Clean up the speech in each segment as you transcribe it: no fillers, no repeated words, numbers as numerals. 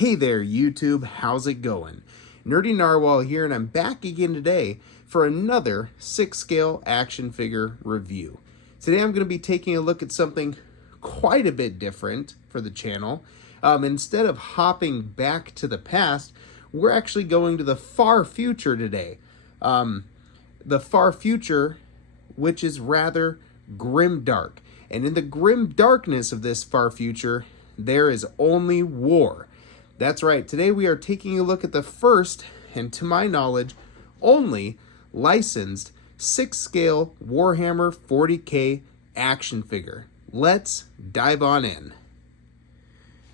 Hey there, YouTube. How's it going? Nerdy Narwhal here, and I'm back again today for another 6-scale action figure review. Today I'm going to be taking a look at something quite a bit different for the channel. Instead of hopping back to the past, we're actually going to the far future today. The far future, which is rather grimdark. And in the grim darkness of this far future, there is only war. That's right, today we are taking a look at the first, and to my knowledge, only licensed 6-scale Warhammer 40k action figure. Let's dive on in.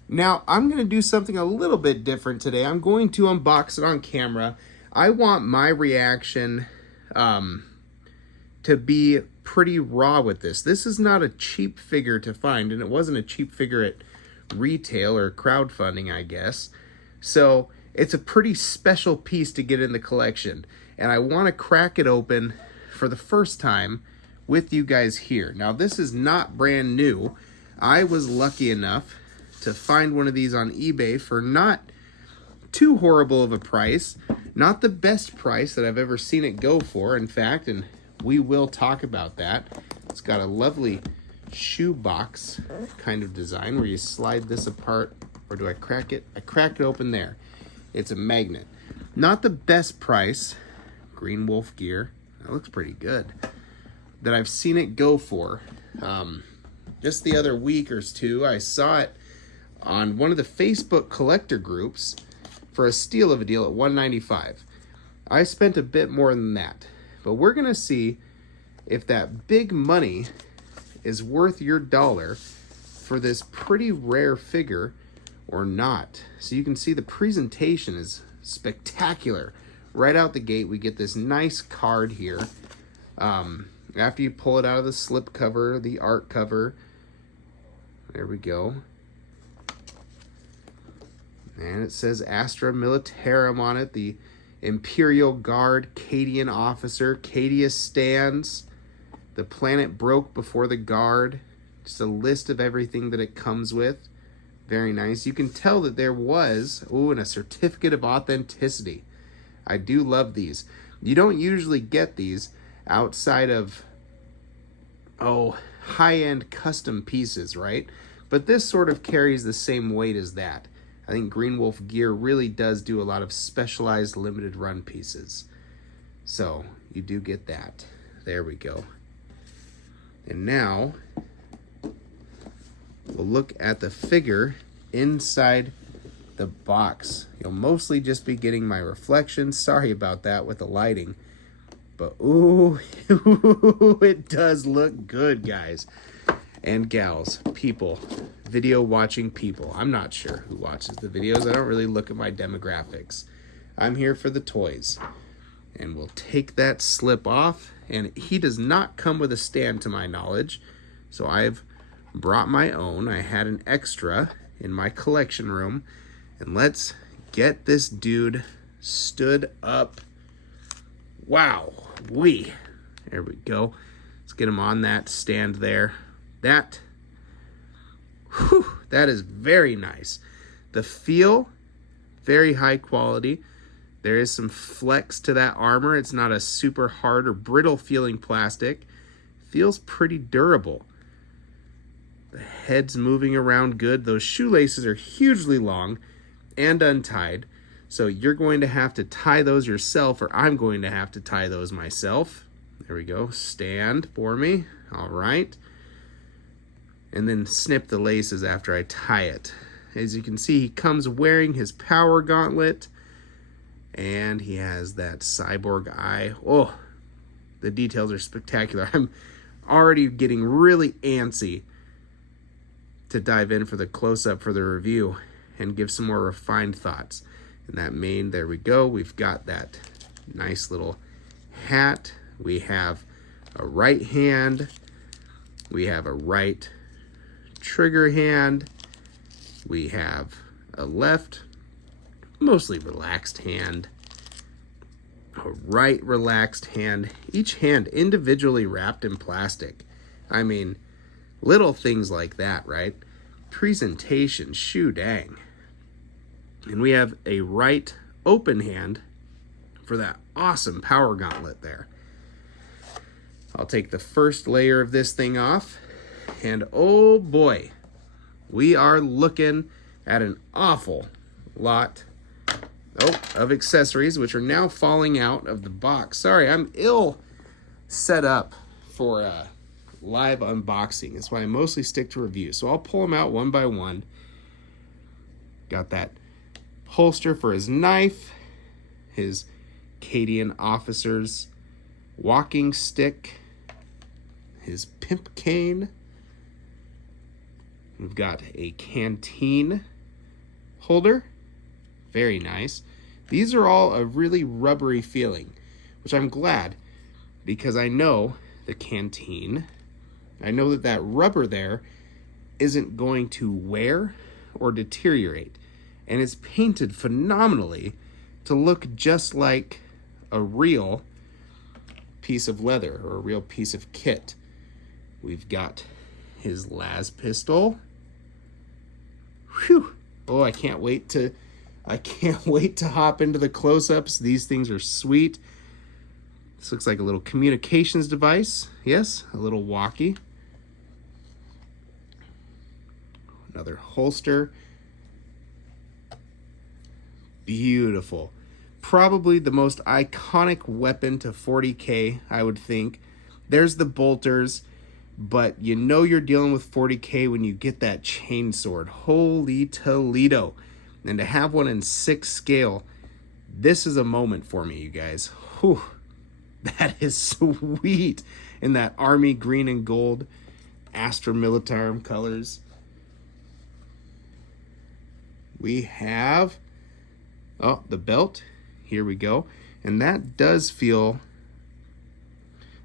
Now, I'm going to do something a little bit different today. I'm going to unbox it on camera. I want my reaction to be pretty raw with this. This is not a cheap figure to find, and it wasn't a cheap figure at retail or crowdfunding, I guess. So it's a pretty special piece to get in the collection, and I want to crack it open for the first time with you guys here. Now, this is not brand new. I was lucky enough to find one of these on eBay for not too horrible of a price, not the best price that I've ever seen it go for, in fact, and we will talk about that. It's got a lovely shoebox kind of design where you slide this apart, or do I crack it? I cracked it open there. It's a magnet. Not the best price, Green Wolf gear, that looks pretty good, that I've seen it go for. Just the other week or two, I saw it on one of the Facebook collector groups for a steal of a deal at $195. I spent a bit more than that, but we're gonna see if that big money is worth your dollar for this pretty rare figure or not. So you can see the presentation is spectacular. Right out the gate, we get this nice card here. After you pull it out of the slip cover, the art cover, there we go. And it says Astra Militarum on it, the Imperial Guard Cadian officer. Cadia stands. The planet broke before the guard. Just a list of everything that it comes with. Very nice. You can tell that there was, and a certificate of authenticity. I do love these. You don't usually get these outside of, high-end custom pieces, right? But this sort of carries the same weight as that. I think Green Wolf Gear really does do a lot of specialized limited run pieces. So you do get that. There we go. And now we'll look at the figure inside the box. You'll mostly just be getting my reflection. Sorry about that with the lighting. But ooh, it does look good, guys and gals, people, video watching people. I'm not sure who watches the videos. I don't really look at my demographics. I'm here for the toys. And we'll take that slip off. And he does not come with a stand to my knowledge. So I've brought my own. I had an extra in my collection room. And let's get this dude stood up. Wow. There we go. Let's get him on that stand there. That is very nice. The feel, very high quality. There is some flex to that armor. It's not a super hard or brittle feeling plastic. Feels pretty durable. The head's moving around good. Those shoelaces are hugely long and untied. So you're going to have to tie those yourself, or I'm going to have to tie those myself. There we go. Stand for me. All right. And then snip the laces after I tie it. As you can see, he comes wearing his power gauntlet, and he has that cyborg eye. Oh, the details are spectacular. I'm already getting really antsy to dive in for the close-up for the review and give some more refined thoughts. And that mane, there we go. We've got that nice little hat. We have a right hand. We have a right trigger hand. We have a left, mostly relaxed hand. A right relaxed hand. Each hand individually wrapped in plastic. I mean, little things like that, right? Presentation, shoo dang. And we have a right open hand for that awesome power gauntlet there. I'll take the first layer of this thing off, and oh boy, we are looking at an awful lot of accessories, which are now falling out of the box. Sorry, I'm ill set up for a live unboxing. That's why I mostly stick to reviews. So I'll pull them out one by one. Got that holster for his knife, his Cadian officer's walking stick, his pimp cane. We've got a canteen holder. Very nice. These are all a really rubbery feeling, which I'm glad, because I know the canteen, I know that that rubber there isn't going to wear or deteriorate, and it's painted phenomenally to look just like a real piece of leather or a real piece of kit. We've got his las pistol. Whew. Oh, I can't wait to hop into the close-ups. These things are sweet. This looks like a little communications device. Yes, a little walkie. Another holster. Beautiful. Probably the most iconic weapon to 40k, I would think. There's the bolters, but you know you're dealing with 40k when you get that chain sword. Holy Toledo. And to have one in 6 scale, this is a moment for me, you guys. Whew. That is sweet. In that army green and gold Astra Militarum colors. We have, oh, the belt. Here we go. And that does feel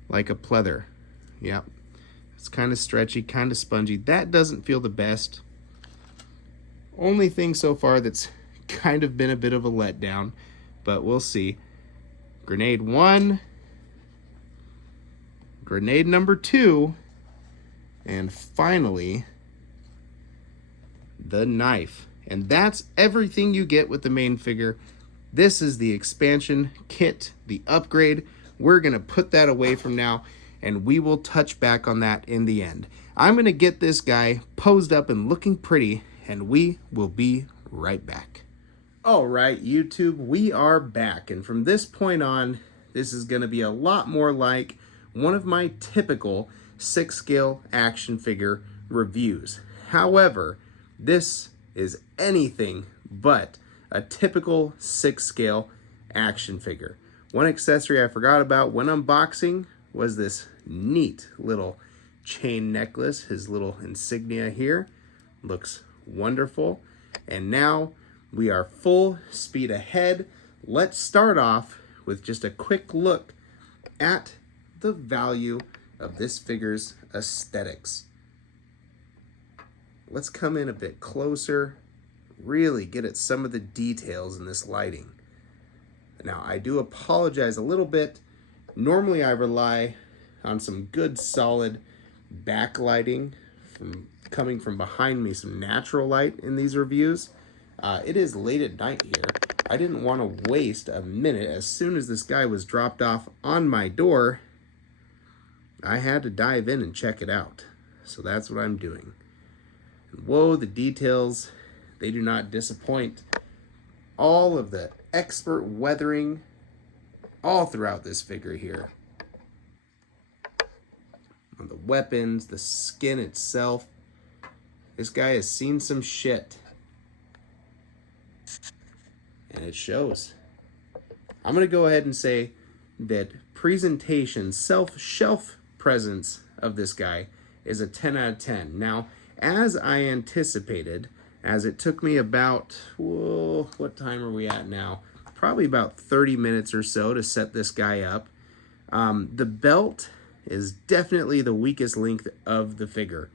like a pleather. Yep. It's kind of stretchy, kind of spongy. That doesn't feel the best. Only thing so far that's kind of been a bit of a letdown, but we'll see. Grenade 1, grenade number 2, and finally the knife. And that's everything you get with the main figure. This is the expansion kit, the upgrade. We're going to put that away from now, and we will touch back on that in the end. I'm going to get this guy posed up and looking pretty, and we will be right back. All right, YouTube, we are back. And from this point on, this is going to be a lot more like one of my typical 6-scale action figure reviews. However, this is anything but a typical 6-scale action figure. One accessory I forgot about when unboxing was this neat little chain necklace. His little insignia here looks wonderful. And now we are full speed ahead. Let's start off with just a quick look at the value of this figure's aesthetics. Let's come in a bit closer, really get at some of the details in this lighting. Now, I do apologize a little bit. Normally I rely on some good solid backlighting coming from behind me, some natural light in these reviews. It is late at night here. I didn't want to waste a minute. As soon as this guy was dropped off on my door, I had to dive in and check it out. So that's what I'm doing. And whoa, the details, they do not disappoint. All of the expert weathering all throughout this figure here. On the weapons, the skin itself. This guy has seen some shit. And it shows. I'm going to go ahead and say that presentation, shelf presence of this guy is a 10 out of 10. Now, as I anticipated, as it took me about, whoa, what time are we at now? Probably about 30 minutes or so to set this guy up. The belt is definitely the weakest link of the figure.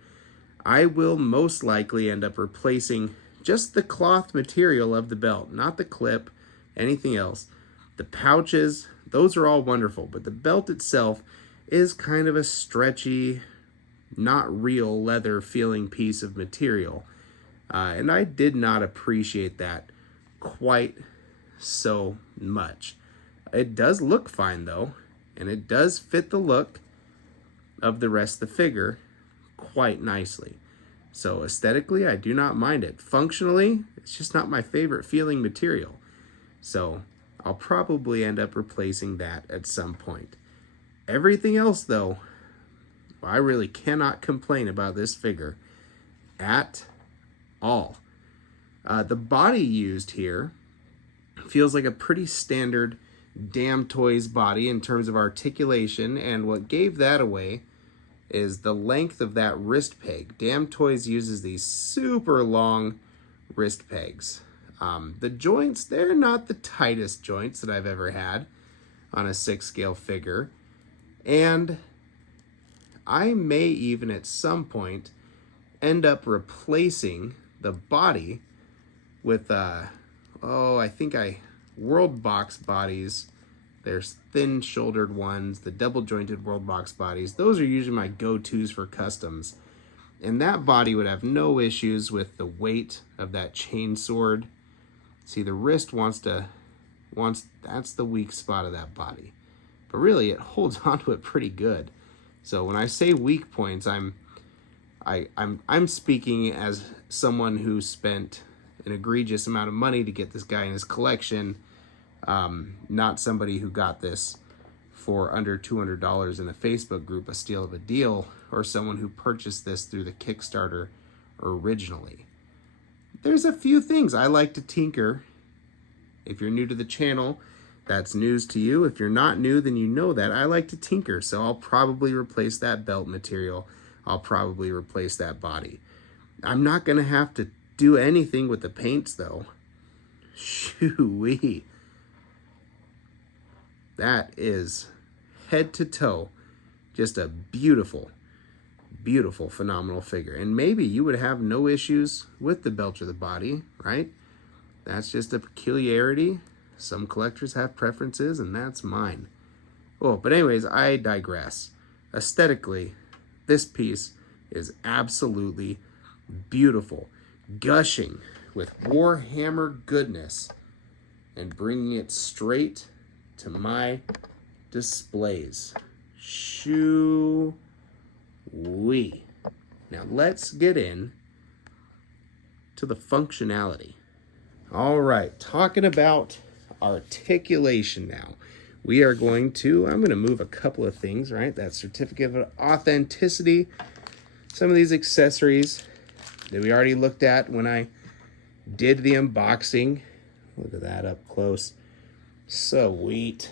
I will most likely end up replacing just the cloth material of the belt, not the clip, anything else. The pouches, those are all wonderful, but the belt itself is kind of a stretchy, not real leather feeling piece of material. And I did not appreciate that quite so much. It does look fine though, and it does fit the look of the rest of the figure quite nicely. So aesthetically, I do not mind it. Functionally, it's just not my favorite feeling material. So I'll probably end up replacing that at some point. Everything else though, I really cannot complain about this figure at all. The body used here feels like a pretty standard Damn Toys body in terms of articulation, and what gave that away is the length of that wrist peg. Damn Toys uses these super long wrist pegs. The joints, they're not the tightest joints that I've ever had on a 6 scale figure, and I may even at some point end up replacing the body with World Box bodies. There's thin shouldered ones, the double jointed World Box bodies. Those are usually my go-tos for customs. And that body would have no issues with the weight of that chain sword. See, the wrist that's the weak spot of that body. But really, it holds onto it pretty good. So when I say weak points, I'm speaking as someone who spent an egregious amount of money to get this guy in his collection, not somebody who got this for under $200 in a Facebook group, a steal of a deal, or someone who purchased this through the Kickstarter originally. There's a few things I like to tinker. If you're new to the channel, that's news to you. If you're not new, then you know that I like to tinker. So I'll probably replace that belt material. I'll probably replace that body. I'm not going to have to do anything with the paints though. Shoo-wee. That is head to toe just a beautiful, beautiful, phenomenal figure. And maybe you would have no issues with the belt or the body, right? That's just a peculiarity. Some collectors have preferences, and that's mine. Oh, but anyways, I digress. Aesthetically, this piece is absolutely beautiful, gushing with Warhammer goodness and bringing it straight to my displays. Shoo-wee. Now let's get in to the functionality. All right, talking about articulation now. I'm going to move a couple of things, right? That certificate of authenticity, some of these accessories that we already looked at when I did the unboxing. Look at that up close. Sweet.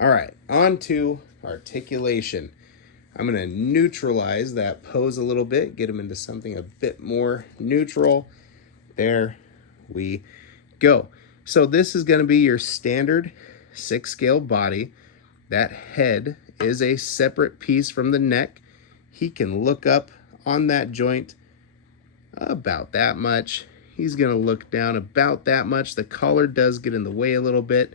All right, on to articulation. I'm going to neutralize that pose a little bit, get them into something a bit more neutral. There we go. So this is going to be your standard 6 scale body. That head is a separate piece from the neck. He can look up on that joint about that much. He's going to look down about that much. The collar does get in the way a little bit.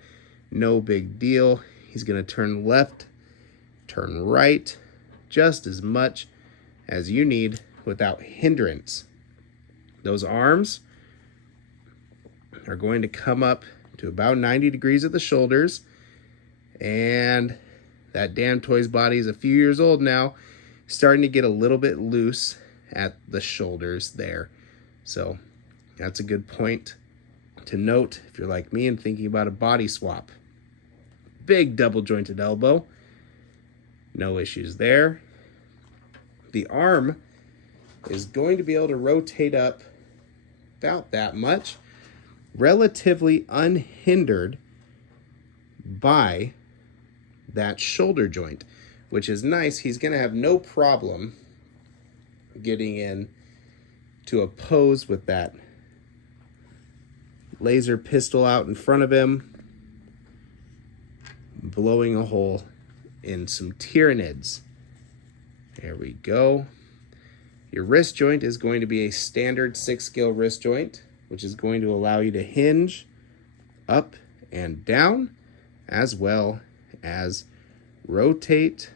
No big deal. He's going to turn left, turn right, just as much as you need without hindrance. Those arms are going to come up to about 90 degrees at the shoulders, and that Damn Toys body is a few years old now, starting to get a little bit loose at the shoulders there. So that's a good point to note if you're like me and thinking about a body swap. Big double jointed elbow, no issues there. The arm is going to be able to rotate up about that much, relatively unhindered by that shoulder joint, which is nice. He's going to have no problem getting in to a pose with that laser pistol out in front of him, blowing a hole in some Tyranids. There we go. Your wrist joint is going to be a standard 6 scale wrist joint, which is going to allow you to hinge up and down, as well as rotate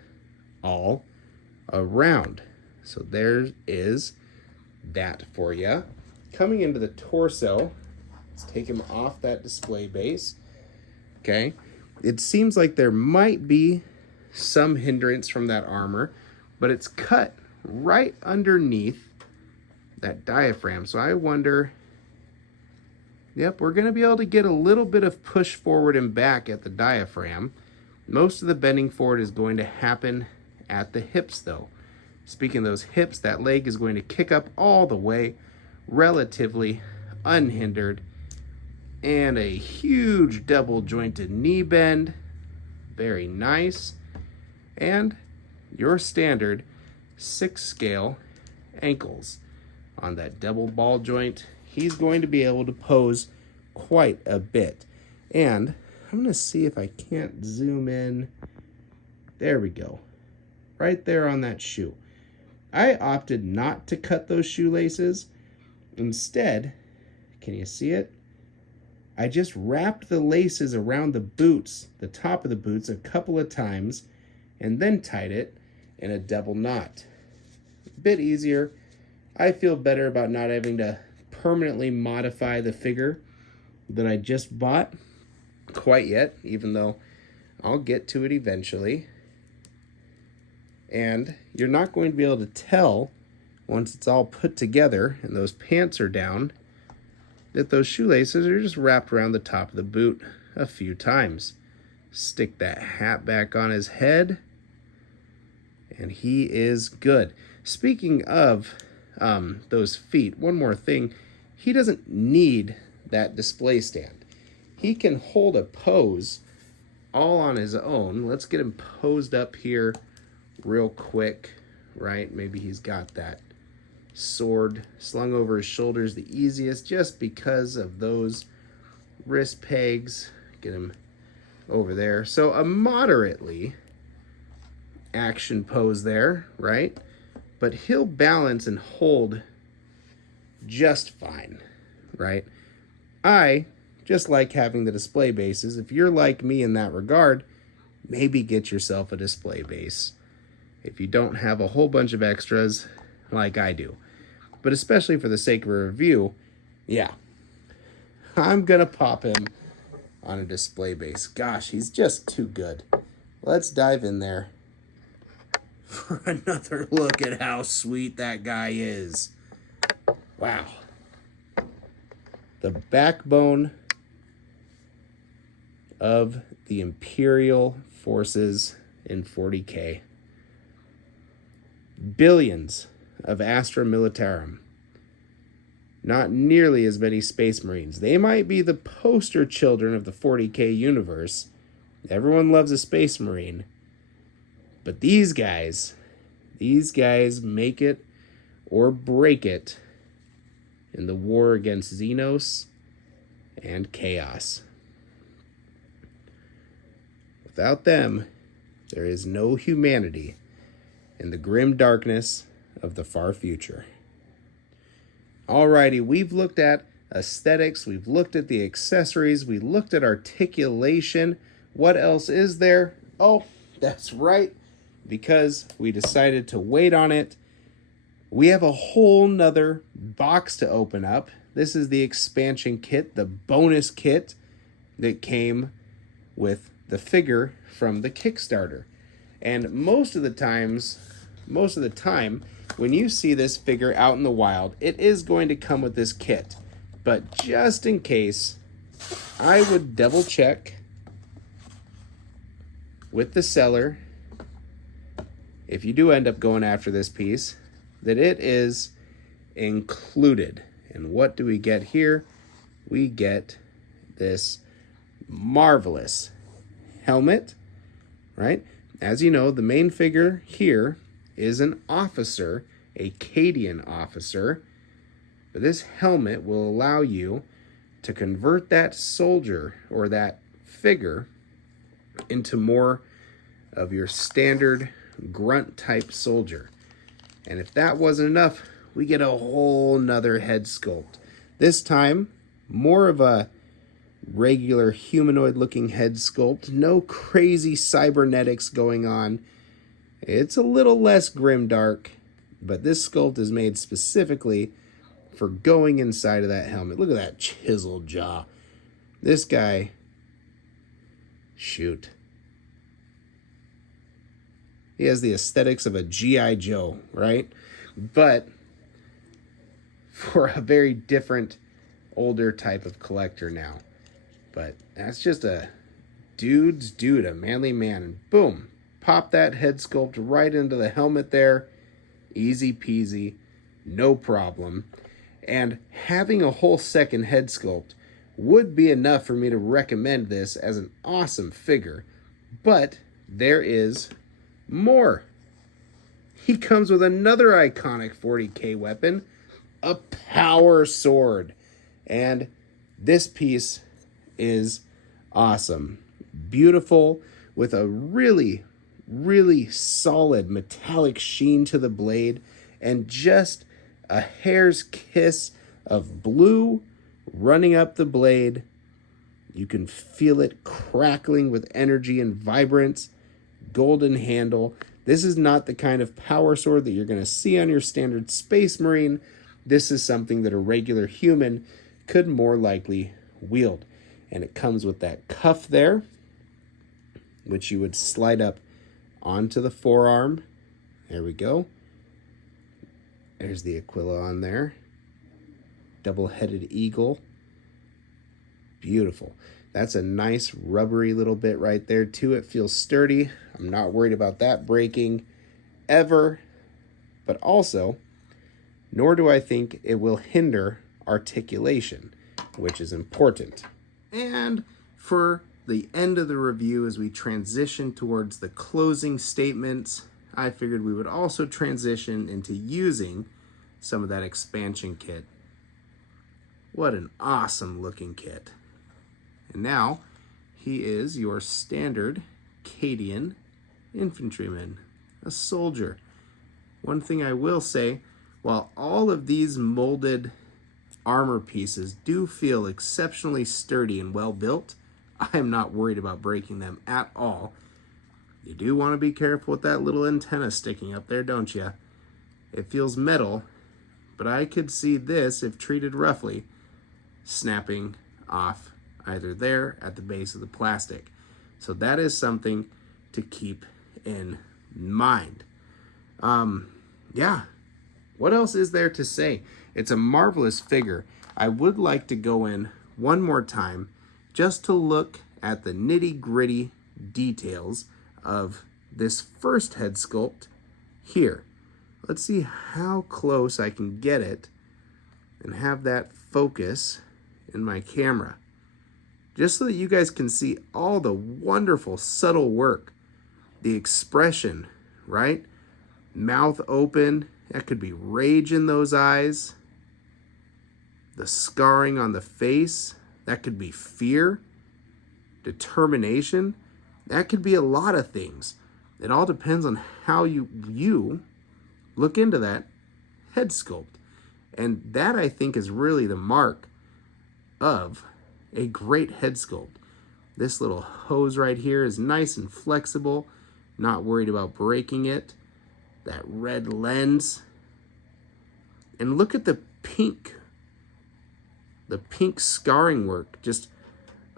all around. So there is that for you. coming into the torso, let's take him off that display base. Okay, it seems like there might be some hindrance from that armor, but it's cut right underneath that diaphragm. So I wonder, yep, we're going to be able to get a little bit of push forward and back at the diaphragm. Most of the bending forward is going to happen at the hips though. Speaking of those hips, that leg is going to kick up all the way, relatively unhindered, and a huge double jointed knee bend. Very nice. And your standard 6 scale ankles on that double ball joint. He's going to be able to pose quite a bit. And I'm going to see if I can't zoom in. There we go. Right there on that shoe. I opted not to cut those shoelaces. Instead, can you see it? I just wrapped the laces around the boots, the top of the boots, a couple of times, and then tied it in a double knot. A bit easier. I feel better about not having to permanently modify the figure that I just bought quite yet, even though I'll get to it eventually. And you're not going to be able to tell once it's all put together and those pants are down that those shoelaces are just wrapped around the top of the boot a few times. Stick that hat back on his head, and he is good. Speaking of those feet, one more thing. He doesn't need that display stand. He can hold a pose all on his own. Let's get him posed up here real quick, right? Maybe he's got that sword slung over his shoulders the easiest just because of those wrist pegs. Get him over there. So a moderately action pose there, right? But he'll balance and hold just fine, right? I just like having the display bases. If you're like me in that regard, maybe get yourself a display base if you don't have a whole bunch of extras like I do. But especially for the sake of a review, yeah, I'm gonna pop him on a display base. Gosh, he's just too good. Let's dive in there for another look at how sweet that guy is. Wow. The backbone of the Imperial forces in 40k. Billions of Astra Militarum. Not nearly as many Space Marines. They might be the poster children of the 40k universe. Everyone loves a Space Marine. But these guys make it or break it in the war against Xenos and Chaos. Without them, there is no humanity in the grim darkness of the far future. Alrighty, we've looked at aesthetics, we've looked at the accessories, we looked at articulation. What else is there? Oh, that's right, because we decided to wait on it. We have a whole nother box to open up. This is the expansion kit, the bonus kit that came with the figure from the Kickstarter. And most of the time, when you see this figure out in the wild, it is going to come with this kit. But just in case, I would double check with the seller, if you do end up going after this piece, that it is included. And what do we get here? We get this marvelous helmet, right? As you know, the main figure here is an officer, a Cadian officer. But this helmet will allow you to convert that soldier or that figure into more of your standard grunt type soldier. And if that wasn't enough, we get a whole nother head sculpt. This time, more of a regular humanoid looking head sculpt. No crazy cybernetics going on. It's a little less grimdark, but this sculpt is made specifically for going inside of that helmet. Look at that chiseled jaw. This guy, shoot. He has the aesthetics of a G.I. Joe, right? But for a very different, older type of collector now. But that's just a dude's dude, a manly man. And boom, pop that head sculpt right into the helmet there. Easy peasy, no problem. And having a whole second head sculpt would be enough for me to recommend this as an awesome figure. But there is more. He comes with another iconic 40k weapon, a power sword. And this piece is awesome. Beautiful, with a really, really solid metallic sheen to the blade, and just a hair's kiss of blue running up the blade. You can feel it crackling with energy and vibrance. Golden handle. This is not the kind of power sword that you're going to see on your standard Space Marine. This is something that a regular human could more likely wield. And it comes with that cuff there, which you would slide up onto the forearm. There we go. There's the Aquila on there. Double-headed eagle. Beautiful. That's a nice rubbery little bit right there too. It feels sturdy. I'm not worried about that breaking ever. But also, nor do I think it will hinder articulation, which is important. And for the end of the review, as we transition towards the closing statements, I figured we would also transition into using some of that expansion kit. What an awesome looking kit. And now, he is your standard Cadian infantryman, a soldier. One thing I will say, while all of these molded armor pieces do feel exceptionally sturdy and well built, I'm not worried about breaking them at all. You do want to be careful with that little antenna sticking up there, don't you? It feels metal, but I could see this, if treated roughly, snapping off either there at the base of the plastic. So that is something to keep in mind. Yeah, what else is there to say? It's a marvelous figure. I would like to go in one more time just to look at the nitty-gritty details of this first head sculpt here. Let's see how close I can get it and have that focus in my camera, just so that you guys can see all the wonderful subtle work. The expression, right? Mouth open, that could be rage in those eyes. The scarring on the face, that could be fear. Determination, that could be a lot of things. It all depends on how you look into that head sculpt. And that, I think, is really the mark of a great head sculpt. This little hose right here is nice and flexible, not worried about breaking it. That red lens. And look at the pink scarring work just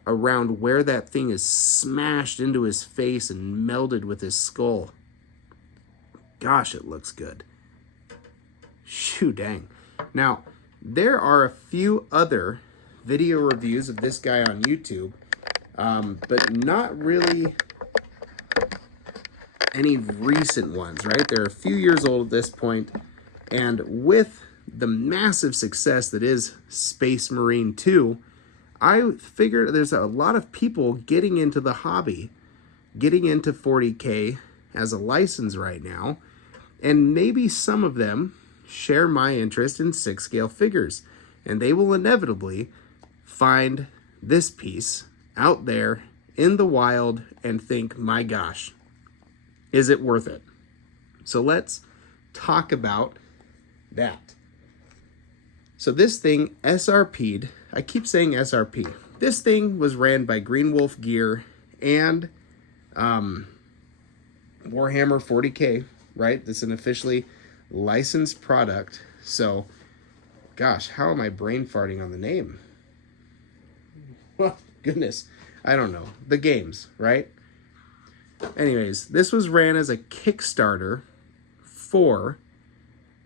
around where that thing is smashed into his face and melded with his skull. Gosh, it looks good. Shoo dang. Now, there are a few other video reviews of this guy on YouTube, but not really any recent ones, right? They're a few years old at this point, and with the massive success that is Space Marine 2, I figured there's a lot of people getting into the hobby, getting into 40k as a license right now, and maybe some of them share my interest in 6-scale figures, and they will inevitably find this piece out there in the wild and think, my gosh, is it worth it? So let's talk about that. So this thing SRP'd, I keep saying SRP. This thing was ran by Green Wolf Gear and Warhammer 40k, right? This is an officially licensed product. So Gosh, how am I brain farting on the name? Well, goodness, I don't know. The games, right? Anyways, this was ran as a Kickstarter for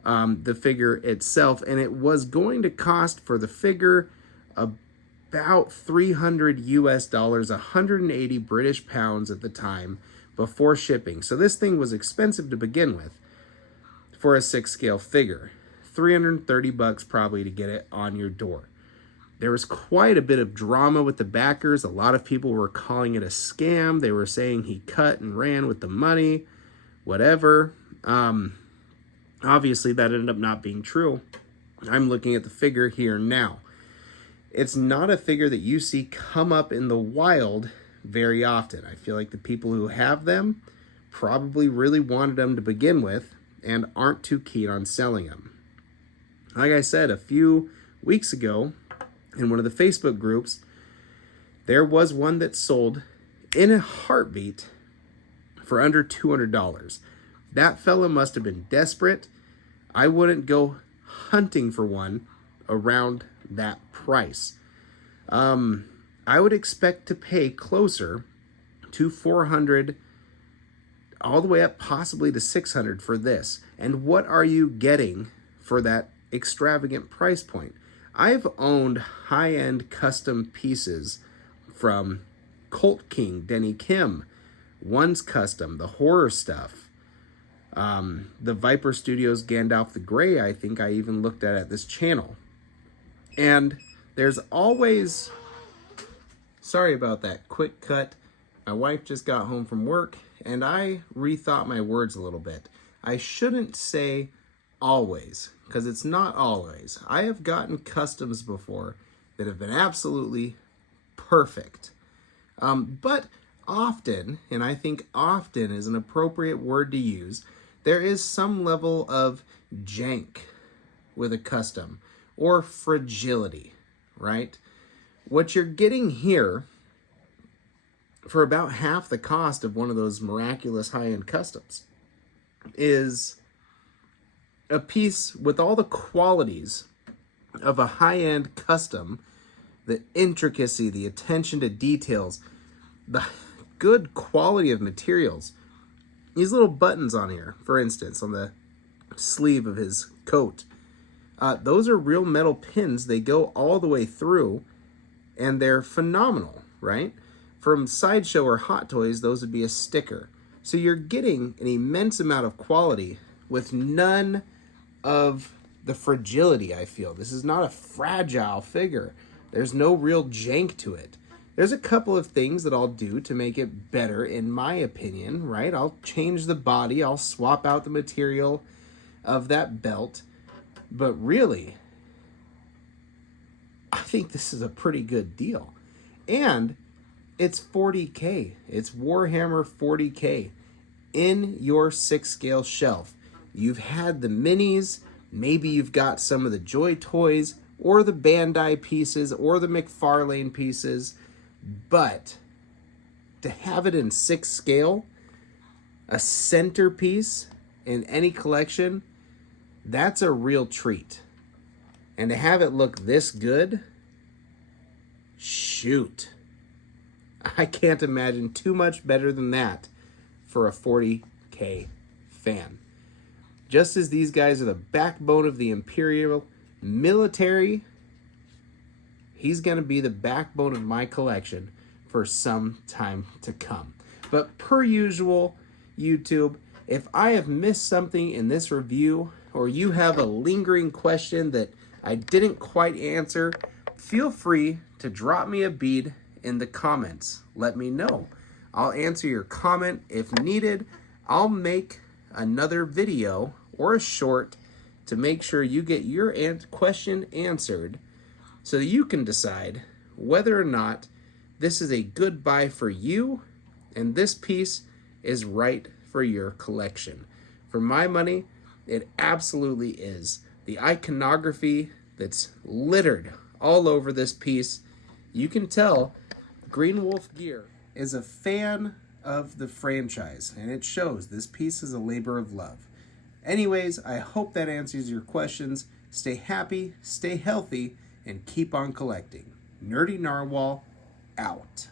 the figure itself, and it was going to cost for the figure about 300 US dollars, 180 British pounds at the time before shipping. So this thing was expensive to begin with for a 6 scale figure. 330 bucks probably to get it on your door. There was quite a bit of drama with the backers. A lot of people were calling it a scam. They were saying he cut and ran with the money, whatever. Obviously, that ended up not being true. I'm looking at the figure here now. It's not a figure that you see come up in the wild very often. I feel like the people who have them probably really wanted them to begin with and aren't too keen on selling them. Like I said, a few weeks ago, in one of the Facebook groups, there was one that sold in a heartbeat for under $200. That fella must have been desperate. I wouldn't go hunting for one around that price. I would expect to pay closer to $400, all the way up possibly to $600 for this. And what are you getting for that extravagant price point? I've owned high-end custom pieces from Cult King, Denny Kim, One's Custom, the horror stuff, the Viper Studios Gandalf the Grey, I think I even looked at this channel. And there's always, sorry about that quick cut, my wife just got home from work and I rethought my words a little bit. I shouldn't say always, because it's not always. I have gotten customs before that have been absolutely perfect. But often, and I think often is an appropriate word to use, there is some level of jank with a custom or fragility, right? What you're getting here for about half the cost of one of those miraculous high-end customs is a piece with all the qualities of a high-end custom, the intricacy, the attention to details, the good quality of materials. These little buttons on here, for instance, on the sleeve of his coat, those are real metal pins. They go all the way through, and they're phenomenal, right? From Sideshow or Hot Toys, those would be a sticker. So you're getting an immense amount of quality with none of the fragility, I feel. This is not a fragile figure. There's no real jank to it. There's a couple of things that I'll do to make it better, in my opinion, right? I'll change the body. I'll swap out the material of that belt. But really, I think this is a pretty good deal. And it's 40K. It's Warhammer 40K in your 6 scale shelf. You've had the minis, maybe you've got some of the Joy Toys, or the Bandai pieces, or the McFarlane pieces, but to have it in 6 scale, a centerpiece in any collection, that's a real treat. And to have it look this good, shoot. I can't imagine too much better than that for a 40K fan. Just as these guys are the backbone of the Imperial military, he's going to be the backbone of my collection for some time to come. But per usual, YouTube, if I have missed something in this review, or you have a lingering question that I didn't quite answer, feel free to drop me a bead in the comments. Let me know. I'll answer your comment if needed. I'll make another video or a short to make sure you get your question answered so that you can decide whether or not this is a good buy for you and this piece is right for your collection. For my money, it absolutely is. The iconography that's littered all over this piece, you can tell Green Wolf Gear is a fan of the franchise, and it shows. This piece is a labor of love. Anyways, I hope that answers your questions. Stay happy, stay healthy, and keep on collecting. Nerdy Narwhal, out.